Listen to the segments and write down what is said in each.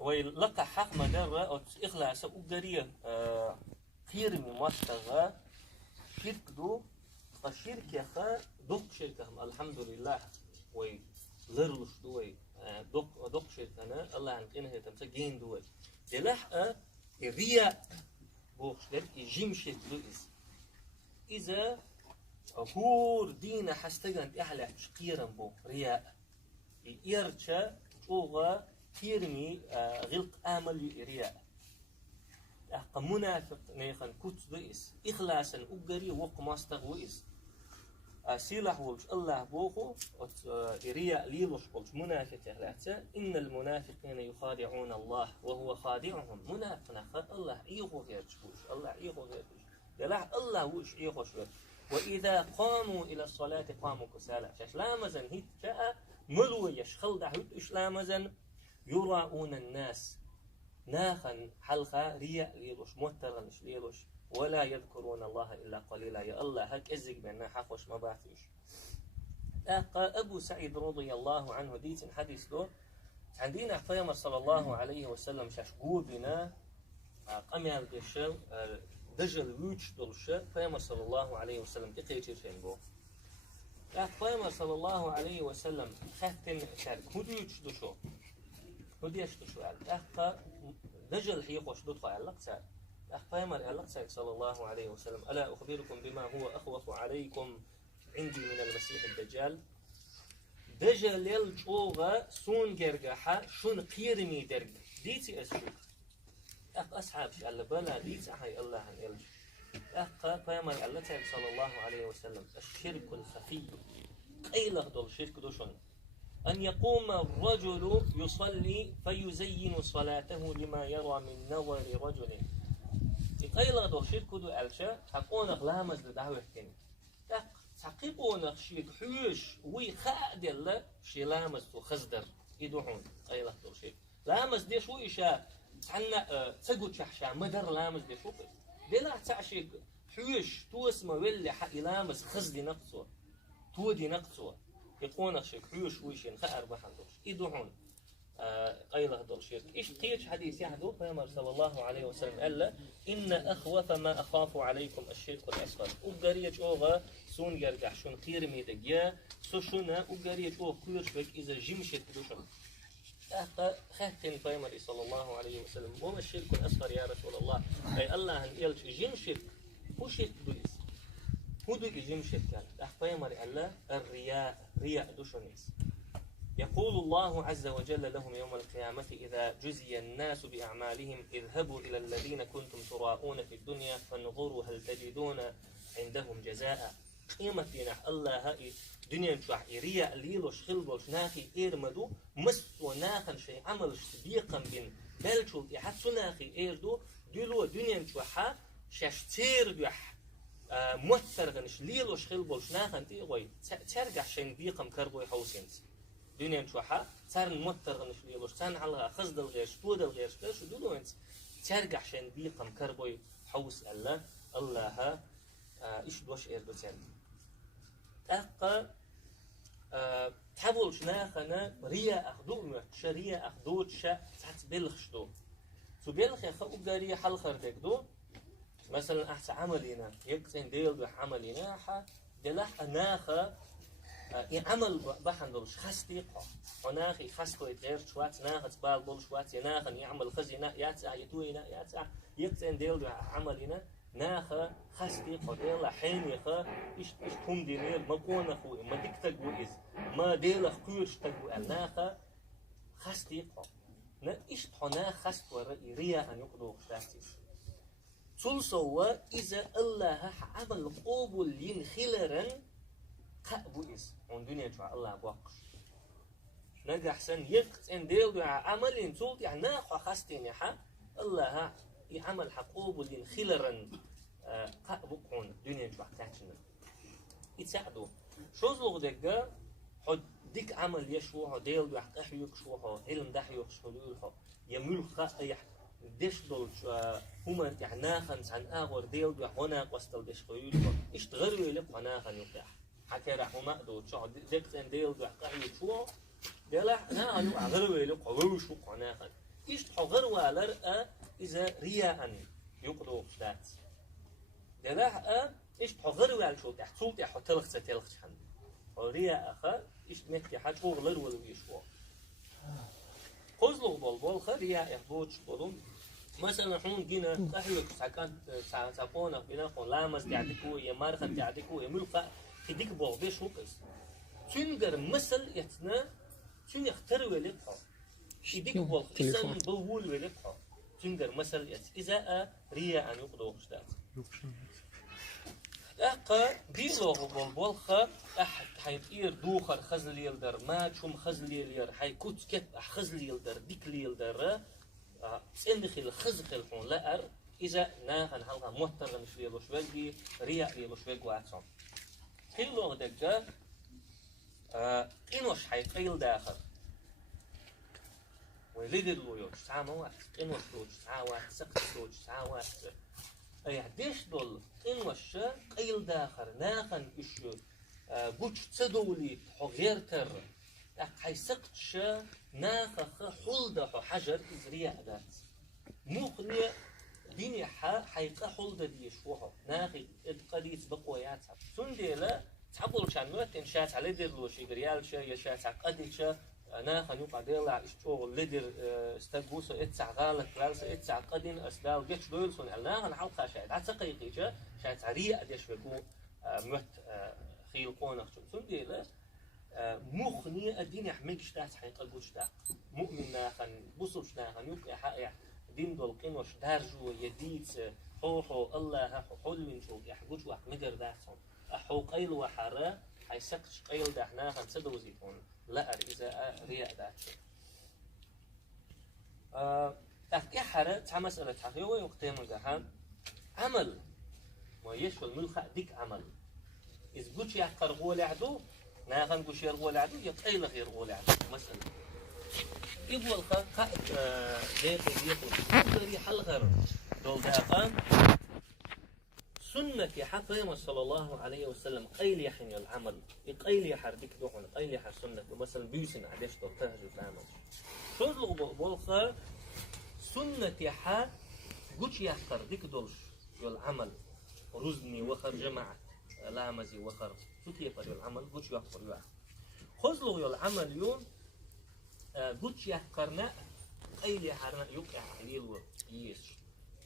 ويلقى حق مدرة أو إخلاص أقدرية خير من مستغى شرك دو فشرك يا خا دق شركهم الحمد لله وي لرلش دوي دق شركنا الله عنقنا هي تمسك جين دوي دلح الرياء بوش ده يجيم شرك دويز إذا هور دينا حستجن أحلى شقيرا بو رياء يرجع جوغا كيرمي غلق آمل رياء منافق نيخن كوت دويس إخلاصا أجري وق ماستغويس سيلح ولش الله بوخو رياء ليلوش ولش منافق أهلاته إن المنافقين يخادعون الله وهو خادعهم منافق الله إيخو غيرش الله إيخو غيرش يلاح الله وش إيخو شوش وإذا قاموا إلى الصلاة قاموا كسالى شاش لامزن هيت جاء ملو يشخل ده هيت إش لامزن يراؤون الناس ناخن حلقة رياء ليلوش مترنش ليلوش ولا يذكرون الله إلا قليلا يا الله هك إزق بأننا حقوش ما بعثوش أبو سعيد رضي الله عنه ديت حديث له عندنا فيما صلى الله عليه وسلم شاشقود بنا قميال بيشل دجل ويتش دولش فيما صلى الله عليه وسلم تقيتر شنبو فيما صلى الله عليه وسلم ختن شار كوديتش دوشو كوديش دوشو دجل حيقوش دوت علق سال فيما علق سال صلى الله عليه وسلم ألا أخبركم بما هو أخوف عليكم عندي من المسيح الدجال دجل يلجوغا سون جرجحة شون قيرمي درج ديتي أسشو أصحاب شال بلا ديت أحي الله عن إلج فيما علق سال صلى الله عليه وسلم الشرك الخفي أي لغض الشرك دوشون أن يقوم الرجل يصلي فيزين صلاته لما يرى من نظر رجل يقيل غدو شرك دو ألشا حقون غلامز لدعوة كني تحقيقون شيك حوش وي خادل شي لامز تو خزدر يدوحون قيل غدو شيك لامز دي شو إشا عنا تقول شحشا مدر لامز دي شو دي لا تعشيك حوش تو اسمه ولي حقي لامز خزدي نقصه تودي نقصه يقون شيك حوش ويشين خأر بحندوش يدوحون قيل هدول شيك إيش قيش حديث يحدو فيما صلى الله عليه وسلم قال إن أخوف ما أخاف عليكم الشرك الأصغر وقريج أوغا سون يرجع شون خير ميدجيا سوشنا وقريج أوغ كورش بك إذا جمشت دوشن خاتن فيما صلى الله عليه وسلم وما الشرك الأصغر يا رسول الله أي الله أن يلش جمشت وشت دويس هدو جمشت كان فيما الله الرياء رياء دوشنيس يقول الله عز وجل لهم يوم القيامة إذا جزي الناس بأعمالهم اذهبوا إلى الذين كنتم تراءون في الدنيا فانظروا هل تجدون عندهم جزاء قيمتنا الله هاي دنيا نشوح رياء ليلوش خلبوش ناخي إيرمدو مستو ناخن شيء عملش سبيقا بين بلشول يحسو ناخي إيردو دلو دنيا نشوحا شاشتير بيح موثرغنش ليلوش خلبوش ناخن تيغوي ترجع شين بيقم كربوي حوسينس دنيا نشوحها صار نمطر غنش ليلوش صار على خزد الغيش طود الغيش كاش دولو انت ترجع شان بيقم كربوي حوس الله ايش دوش اير بتسند اقا تحولش ناخنا ريا اخدو شريا اخدو شا تحت بلخش دو سو بلخ يا خو داري حل خردك دو مثلا احسن عملينا يكسن ديل بعملينا ح دلح ناخه يعمل بحندلش خستيقة وناخي خستو يتغير شوات ناخت بالبول شوات يناخن يعمل خزينا ياتسع يتوينا ياتسع يكتن ديل عملنا ناخ خستيقة ديل حين يخا إيش هم دينير ما قونا خوي ما ديك تقويز ما ديل خيرش تقوي ناخ خستيقة نا إيش تحنا خست وريا أن يقدو خشتاتيس تلصوا إذا الله عمل قبول ينخلرن قبويس عن دنيا شو الله بوقش نجح سن يقت إن ديل دعاء عمل صوت يعني ناخو خستين يا الله يعمل حقوب اللي خلرن قبوق عن دنيا شو حتاجنا يتساعدوا شو زلوا دقة حد ديك عمل يشوه ديل دعاء قحيوك شوه علم دحيوك شلوله يمل خيح دش دول هما يعني ناخن عن آخر ديل دعاء هنا قصدوا دش خيوله اشتغلوا يلقوا ناخن يفتح حكى راح ما دو شو دكتن ديل دو حقي شو دلا أنا أنا أغلب يلو قوي شو قناخن إيش حغر والر إذا رياء يقدو شتات دلاه إيش حغر وال شو تحصل تحتلخ ستلخ حن رياء أخا إيش نكتي حاج غلر ولا يشوا خذلو بالبول خرياء يحبوش بولون مثلا حون جينا أهلك سكان سافونا بينا خون لامس تعدكوا يمارخ تعدكوا يملقى كديك بوغبيش هوكس تنقر مثل يتنا تن يختار ولقها كديك بوغ إنسان بول ولقها تنقر مثل يت إذا رياء أن يقضوا خشتات أقا بيلوغ بالبولخة أحد حيطير دوخر خزل يلدر ما تشوم خزل يلدر حيكوت كت خزل يلدر ديك يلدر سندخل الخزق الحون لأر إذا ناهن هلها مهتر مش ليلو شوالجي رياء ليلو شوالج واتسون خيلو دقا إنوش حيقيل داخل وليد اللويوش ساعة إنوش لوش ساعة سقط لوش ساعة أي عديش دول إنوش قيل داخل ناهن إش بوش تصدولي حغير تر حيسقطش ناخخ حلده حجر إزرياء ذات مخني ديني حيقى حلده دي شوها ناخي قديس بقويات سنديلا تعبول شان وقت شات على ديرلو شي ريال شي شات قدي شا ناخ نوقع ديلا اشتغل ليدر استغوسو اتسع غالك رالس اتسع قدين اسدال جيتش دويلسون ناخ الحلقه شات عتقيقي شات رياء ديش بيكو موت خيل قونخ سنديلا مخني الدين يحمل شتات حيقى البوشتا مؤمن ناخن بوصل ناخن يوقع حقيا دين دول قنوش دارجو يديت حوحو الله حلوين شو يحبوش واحد مقر داحسون أحو قيل وحرا حيسقش قيل داحناخن سدو زيتون لا إذا رياء داحسون تحكي حرا تع مسألة حقيقة وقتين داحن عمل ما يشوى الملخة ديك عمل إذا قلت يحقر غول عدو ناخن قوش يرغول عدو يقيل غير غول عدو مسألة يقول قائد ديقل يقول يحل غير دول داقان سنة حقيمة صلى الله عليه وسلم قيل يحن العمل يقيل يحر ديك دوحون قيل يحر سنة مثلا بيوسن عديش دول تهجد العمل شوز لغو سنة يحا قوش يحقر ديك دولش العمل رزني وخر جماعة لامزي وخر كيف العمل قلت يحقر يوح خذلو العمل يوم قلت يحقرنا قيل يحرنا يوقع عليل ييش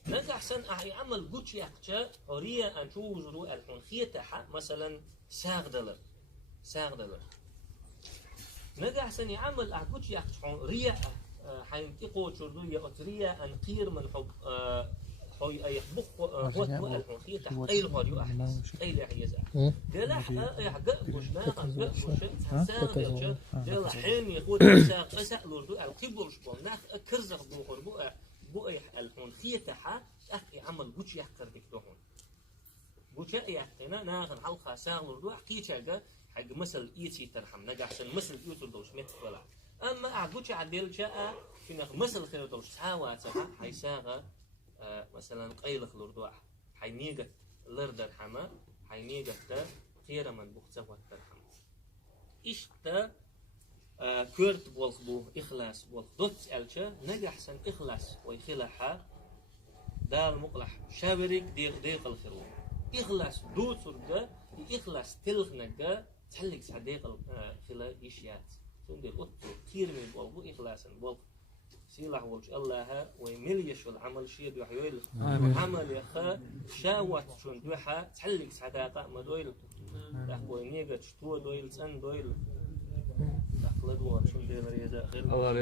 نجح سن عمل قلت يحقر هريا أن توجروا الحنخية مثلا ساغ دلر نجح سن يعمل قلت يحقر ريا حينتقو تردوية أتريا أن قير من حب هاي أي بخ هو الحنخية قيل هاريو أحس قيل يحيز دلح يحقق بوشنا قنقق بوشن ساغ دل حين يقول ساغ أسأل ردو القبل شبون ناخ كرزق بوخر بو الحنخية حا أخي عمل بوش يحقر بكتوهون بوش يحقنا ناخ الحلقة ساغ ردو حقيقة حق مثل إيتي ترحم نجح سن مثل إيتو دوش متفلع أما أعبوش عدل جاء في ناخ مثل خير دوش ساواتها حي ساغ مثلا قيلخ لردوح حينيجت لردر حما حينيجت خير من بوخسوات ترحم إشتا كورت بولخبو إخلاص بولخ دوت ألشا نجح سن إخلاص ويخلحها دار مقلح شابريك ديق الخيرون إخلاص دوت سرقة إخلاص تلخ نجا تحلق صديق الخلا إشيات سندي أطلو كثير من بولخبو إخلاصا بولخ سيلح وجه الله ويمليش العمل شيء يحيل عمل يخا شاوت شون دوحة تحلق صداقة ما دويل تحوي نيجا تشتوى دويل سن دويل تخلد وشون دير ريزا خير الله